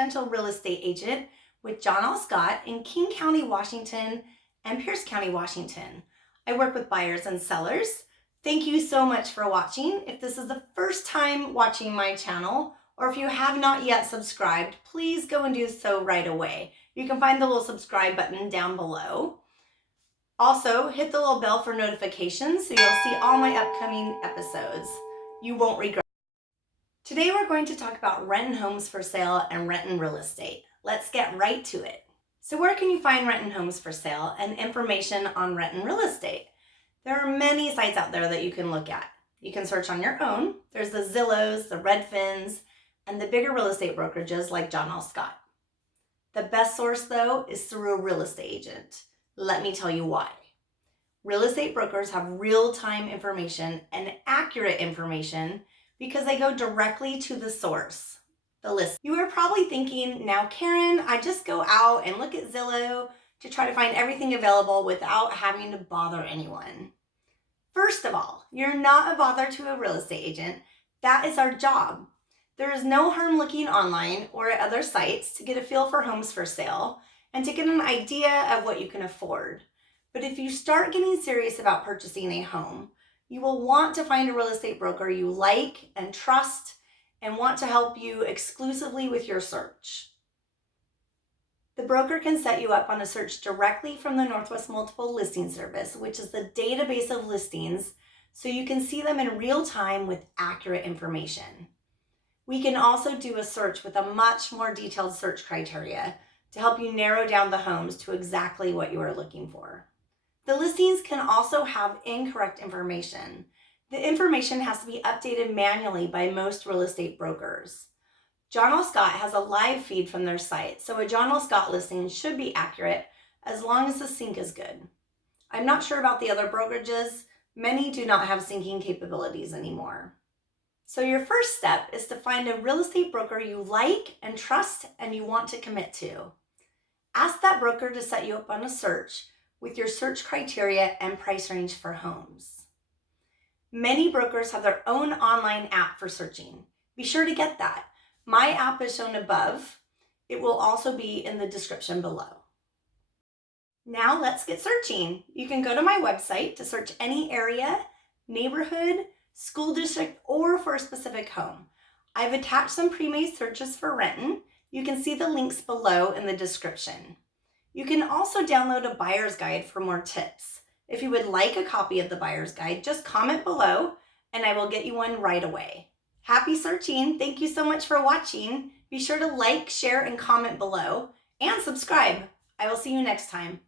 residential real estate agent with John L. Scott in King County, Washington and Pierce County, Washington. I work with buyers and sellers. Thank you so much for watching. If this is the first time watching my channel, or if you have not yet subscribed, please go and do so right away. You can find the little subscribe button down below. Also, hit the little bell for notifications so you'll see all my upcoming episodes. You won't regret. Today we're going to talk about Renton Homes for sale and Renton real estate. Let's get right to it. So where can you find Renton Homes for sale and information on Renton real estate? There are many sites out there that you can look at. You can search on your own. There's the Zillows, the Redfins, and the bigger real estate brokerages like John L. Scott. The best source though is through a real estate agent. Let me tell you why. Real estate brokers have real-time information and accurate information because they go directly to the source, the list. You are probably thinking, now Karen, I just go out and look at Zillow to try to find everything available without having to bother anyone. First of all, you're not a bother to a real estate agent. That is our job. There is no harm looking online or at other sites to get a feel for homes for sale and to get an idea of what you can afford. But if you start getting serious about purchasing a home, you will want to find a real estate broker you like and trust and want to help you exclusively with your search. The broker can set you up on a search directly from the Northwest Multiple Listing Service, which is the database of listings, so you can see them in real time with accurate information. We can also do a search with a much more detailed search criteria to help you narrow down the homes to exactly what you are looking for. The listings can also have incorrect information. The information has to be updated manually by most real estate brokers. John L. Scott has a live feed from their site, so a John L. Scott listing should be accurate as long as the sync is good. I'm not sure about the other brokerages. Many do not have syncing capabilities anymore. So your first step is to find a real estate broker you like and trust and you want to commit to. Ask that broker to set you up on a search with your search criteria and price range for homes. Many brokers have their own online app for searching. Be sure to get that. My app is shown above. It will also be in the description below. Now let's get searching. You can go to my website to search any area, neighborhood, school district, or for a specific home. I've attached some pre-made searches for Renton. You can see the links below in the description. You can also download a buyer's guide for more tips. If you would like a copy of the buyer's guide, just comment below and I will get you one right away. Happy searching. Thank you so much for watching. Be sure to like, share, and comment below and subscribe. I will see you next time.